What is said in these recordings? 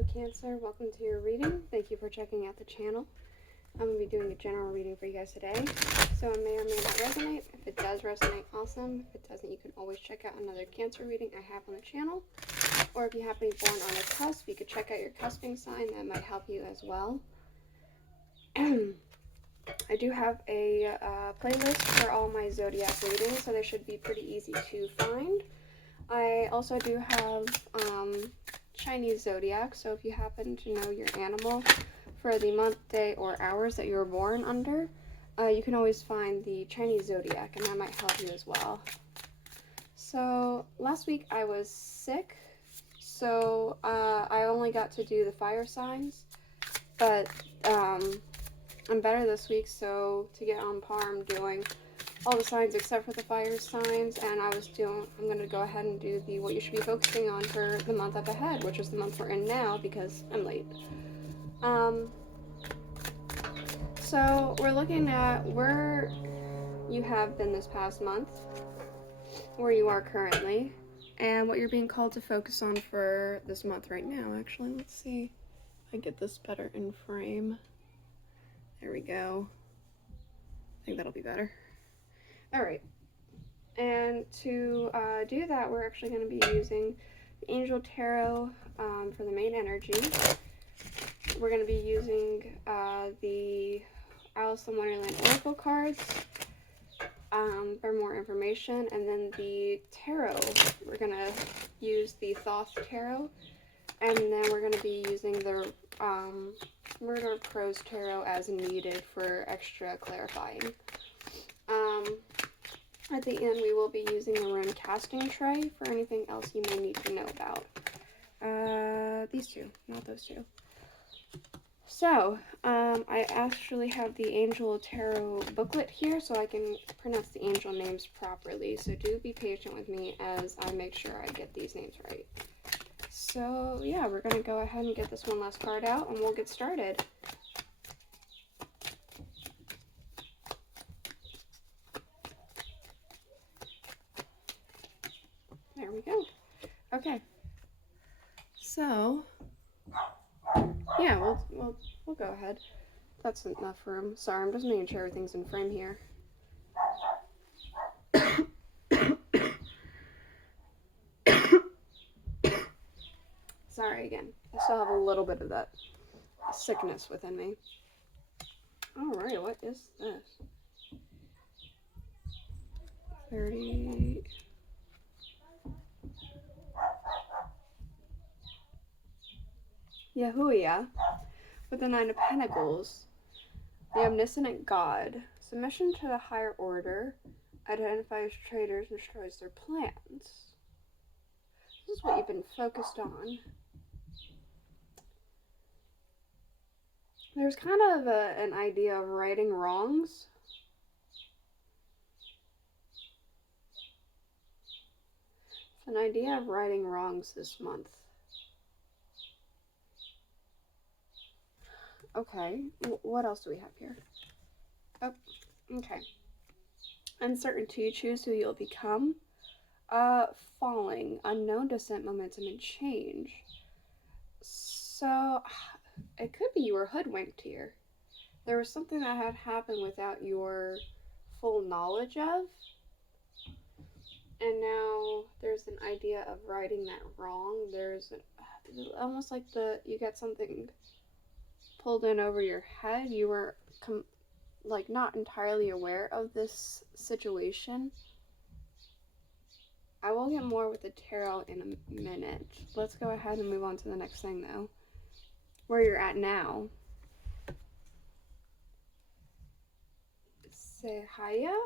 Hello Cancer, welcome to your reading. Thank you for checking out the channel. I'm going to be doing a general reading for you guys today. So it may or may not resonate. If it does resonate, awesome. If it doesn't, you can always check out another Cancer reading I have on the channel. Or if you happen to be born on a cusp, you could check out your cusping sign. That might help you as well. I do have a playlist for all my zodiac readings, so they should be pretty easy to find. I also do have Chinese zodiac, so if you happen to know your animal for the month, day, or hours that you were born under, you can always find the Chinese zodiac, and that might help you as well. So last week I was sick, so I only got to do the fire signs, but I'm better this week, so to get on par, I'm doing all the signs except for the fire signs, and I'm going to go ahead and do the what you should be focusing on for the month up ahead, which is the month we're in now because I'm late. So we're looking at where you have been this past month, where you are currently, and what you're being called to focus on for this month right now. Actually, let's see if I get this better in frame. There we go. I think that'll be better. Alright, and to do that, we're actually going to be using the Angel Tarot for the main energy. We're going to be using the Alice in Wonderland Oracle cards for more information, and then the Tarot, we're going to use the Thoth Tarot, and then we're going to be using the Murder Prose Tarot as needed for extra clarifying. At the end, we will be using the rune casting tray for anything else you may need to know about. These two, not those two. So, I actually have the Angel Tarot booklet here so I can pronounce the angel names properly. So do be patient with me as I make sure I get these names right. So, yeah, we're going to go ahead and get this one last card out and we'll get started. There we go. Okay. So, yeah, we'll go ahead. That's enough room. Sorry, I'm just making sure everything's in frame here. Sorry again. I still have a little bit of that sickness within me. Alright, what is this? 30... Yahuwah, with the Nine of Pentacles, the Omniscient God, submission to the higher order, identifies traitors and destroys their plans. This is what you've been focused on. There's kind of an idea of righting wrongs. It's an idea of righting wrongs this month. Okay, what else do we have here? Oh, okay. Uncertainty, you choose who you'll become. Falling, unknown descent, momentum, and change. So, it could be you were hoodwinked here. There was something that had happened without your full knowledge of. And now there's an idea of righting that wrong. There's almost like you get something pulled in over your head. You were not entirely aware of this situation. I will get more with the tarot in a minute. Let's go ahead and move on to the next thing though. Where you're at now. Sehaya?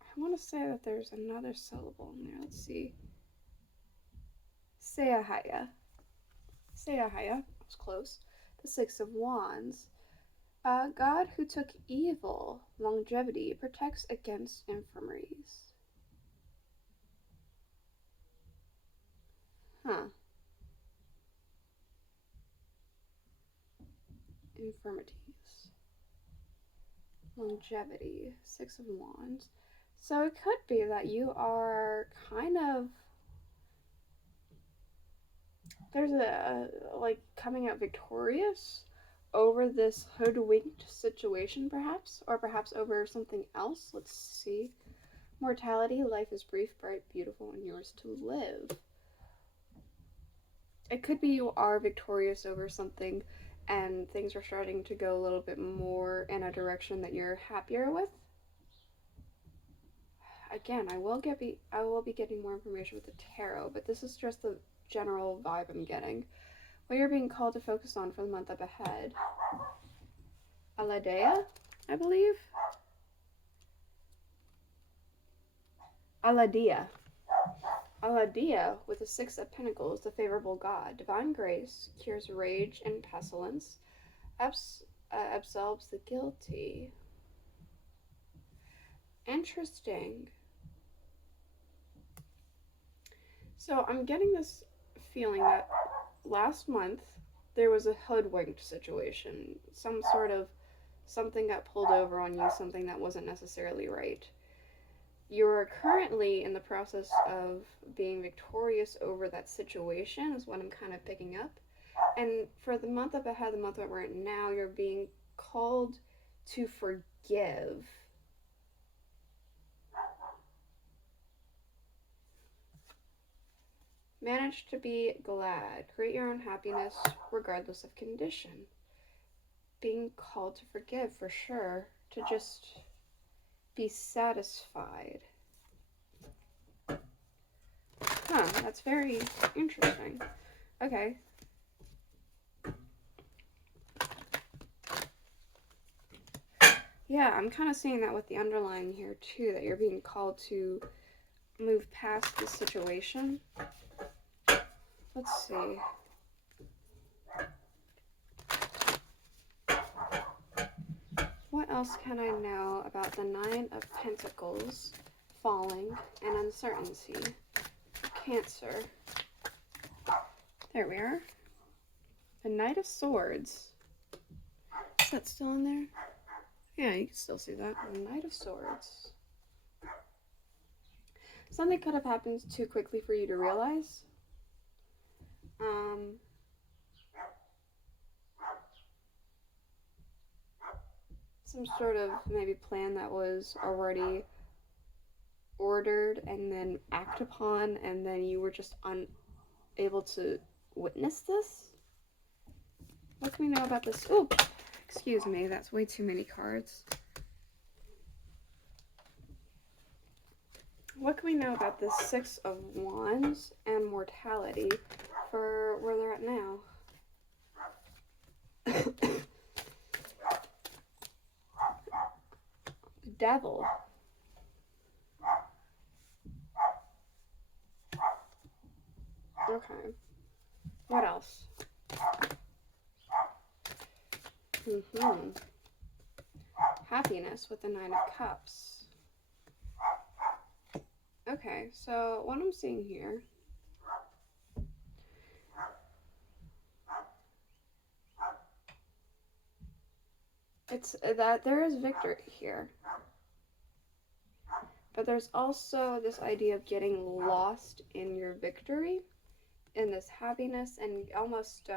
I want to say that there's another syllable in there. Let's see. Sehaya. Sehaya. I was close. The Six of Wands. God who took evil, longevity, protects against infirmaries. Infirmities. Longevity. Six of Wands. So it could be that you are kind of There's a like coming out victorious over this hoodwinked situation, perhaps, or perhaps over something else. Let's see. Mortality, life is brief, bright, beautiful, and yours to live. It could be you are victorious over something and things are starting to go a little bit more in a direction that you're happier with. Again, I will be getting more information with the tarot, but this is just the general vibe I'm getting. What you're being called to focus on for the month up ahead. Aleister, I believe. Aleister. Aleister, with the Six of Pentacles, the favorable god. Divine grace cures rage and pestilence, absolves the guilty. Interesting. So I'm getting this feeling that last month there was a hoodwinked situation. Some sort of something got pulled over on you, something that wasn't necessarily right. You're currently in the process of being victorious over that situation, is what I'm kind of picking up. And for the month up ahead, the month that we're in now, you're being called to forgive. Manage to be glad. Create your own happiness regardless of condition. Being called to forgive, for sure. To just be satisfied. Huh, that's very interesting. Okay. Yeah, I'm kind of seeing that with the underline here too, that you're being called to move past this situation. Let's see. What else can I know about the Nine of Pentacles falling and uncertainty? Cancer. There we are. The Knight of Swords. Is that still in there? Yeah, you can still see that. The Knight of Swords. Something could have happened too quickly for you to realize. Some sort of maybe plan that was already ordered and then acted upon, and then you were just unable to witness this. What can we know about this? Oh, excuse me, that's way too many cards. What can we know about this Six of Wands and mortality for where they're at now? The Devil. Okay. What else? Happiness with the Nine of Cups. Okay, so what I'm seeing here, it's that there is victory here. But there's also this idea of getting lost in your victory, in this happiness, and almost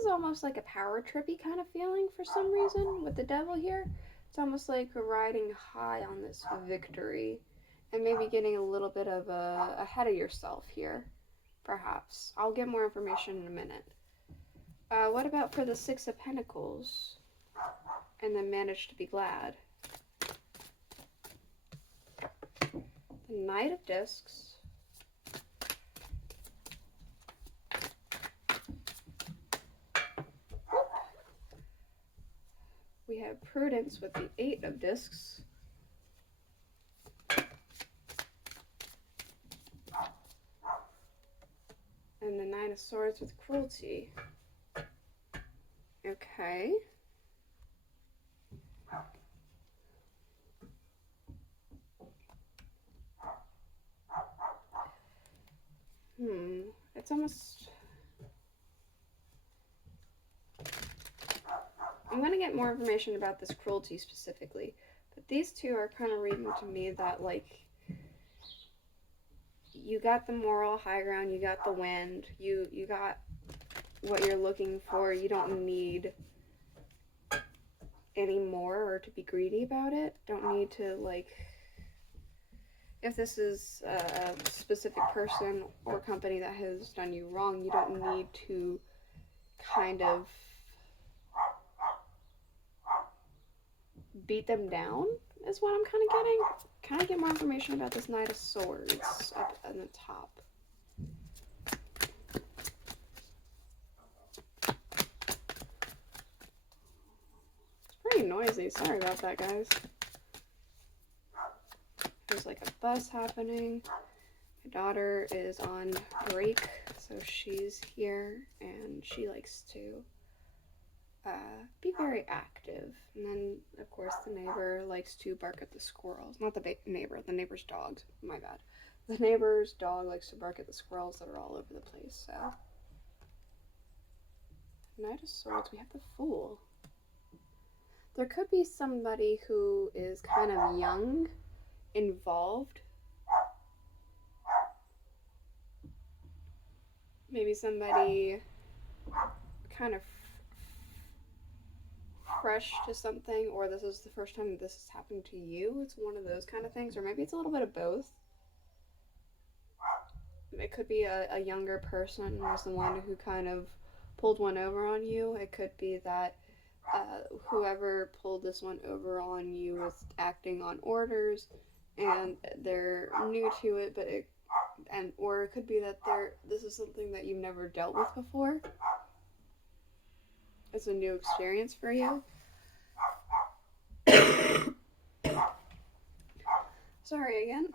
is almost like a power trippy kind of feeling for some reason with the Devil here. It's almost like riding high on this victory and maybe getting a little bit of ahead of yourself here, perhaps. I'll get more information in a minute. What about for the Six of Pentacles? And then manage to be glad. The Knight of Discs. We have Prudence with the Eight of Discs. And the Nine of Swords with Cruelty. Okay. It's almost... I'm going to get more information about this cruelty specifically, but these two are kind of reading to me that, like, you got the moral high ground, you got the wind, you got what you're looking for. You don't need any more or to be greedy about it. Don't need to, like, if this is a specific person or company that has done you wrong, you don't need to kind of beat them down, is what I'm kind of getting. Can I get more information about this Knight of Swords up at the top? It's pretty noisy. Sorry about that, guys. There's like a bus happening. My daughter is on break, so she's here, and she likes to be very active. And then, of course, the neighbor likes to bark at the squirrels. Not the neighbor, the neighbor's dog. My bad. The neighbor's dog likes to bark at the squirrels that are all over the place, so. Knight of Swords, we have the Fool. There could be somebody who is kind of young, involved. Maybe somebody kind of fresh to something, or this is the first time that this is happening to you. It's one of those kind of things, or maybe it's a little bit of both. It could be a younger person was the one who kind of pulled one over on you. It could be that whoever pulled this one over on you was acting on orders, and they're new to it, but or it could be that this is something that you've never dealt with before. It's a new experience for you. Sorry again.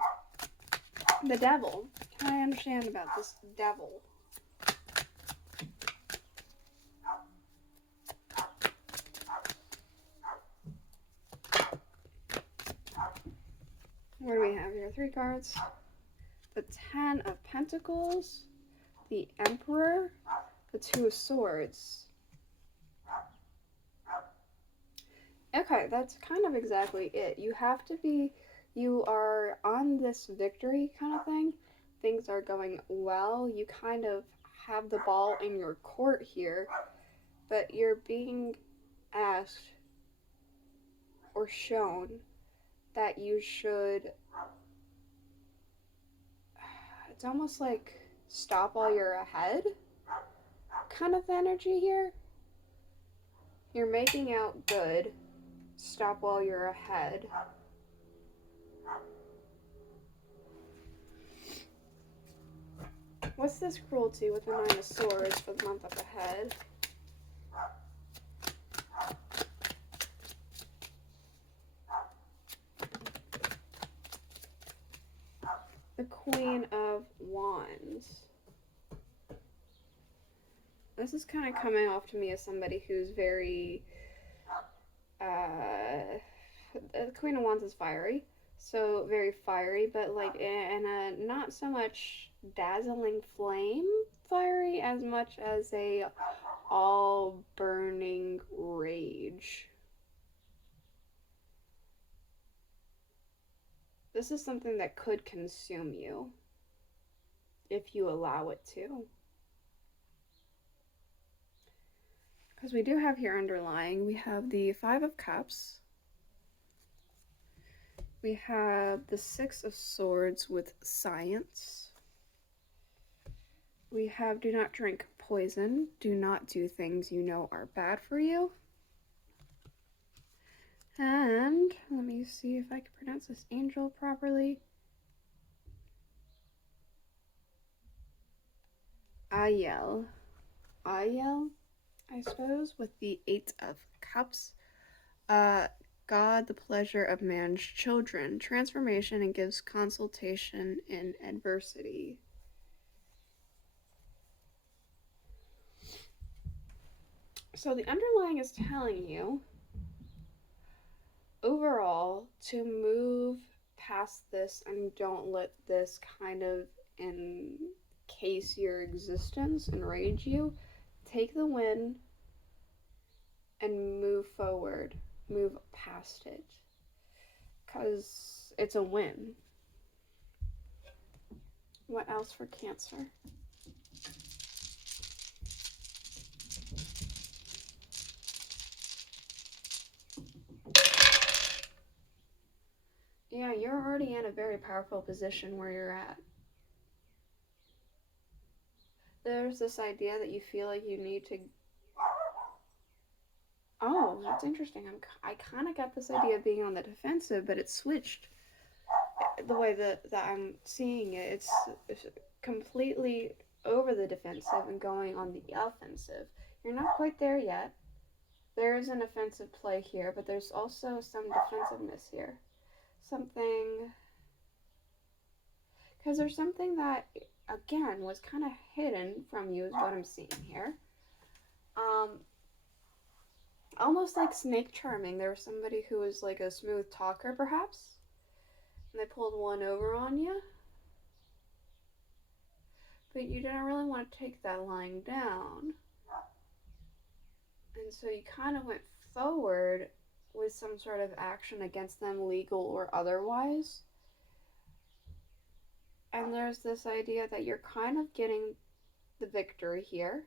The devil. Can I understand about this devil? What do we have here? 3 cards. The 10 of Pentacles, the Emperor, the 2 of Swords. Okay, that's kind of exactly it. You are on this victory kind of thing. Things are going well. You kind of have the ball in your court here, but you're being asked or shown that you should, it's almost like stop while you're ahead kind of energy here. You're making out good. Stop while you're ahead. What's this cruelty with the 9 of Swords for the month up ahead? The Queen of Wands. This is kind of coming off to me as somebody who's very, the Queen of Wands is fiery, so very fiery, but like in a not so much dazzling flame fiery as much as a all burning rage. This is something that could consume you if you allow it to. Because we do have here underlying, we have the 5 of Cups. We have the 6 of Swords with Science. We have do not drink poison. Do not do things you know are bad for you. And let me see if I can pronounce this angel properly. Ayel, I suppose, with the 8 of Cups. God, the pleasure of man's children. Transformation and gives consultation in adversity. So the underlying is telling you, overall, to move past this and don't let this kind of encase your existence, enrage you. Take the win and move forward. Move past it. Because it's a win. What else for Cancer? Yeah, you're already in a very powerful position where you're at. There's this idea that you feel like you need to... Oh, that's interesting. I kind of got this idea of being on the defensive, but it's switched. The way that I'm seeing it, it's completely over the defensive and going on the offensive. You're not quite there yet. There is an offensive play here, but there's also some defensiveness here. Something... Because there's something that, again, was kind of hidden from you is what I'm seeing here. Almost like snake charming. There was somebody who was like a smooth talker, perhaps, and they pulled one over on you. But you didn't really want to take that lying down. And so you kind of went forward with some sort of action against them, legal or otherwise. And there's this idea that you're kind of getting the victory here.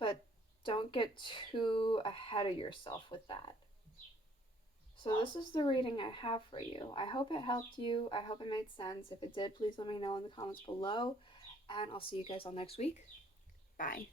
But don't get too ahead of yourself with that. So this is the reading I have for you. I hope it helped you. I hope it made sense. If it did, please let me know in the comments below. And I'll see you guys all next week. Bye.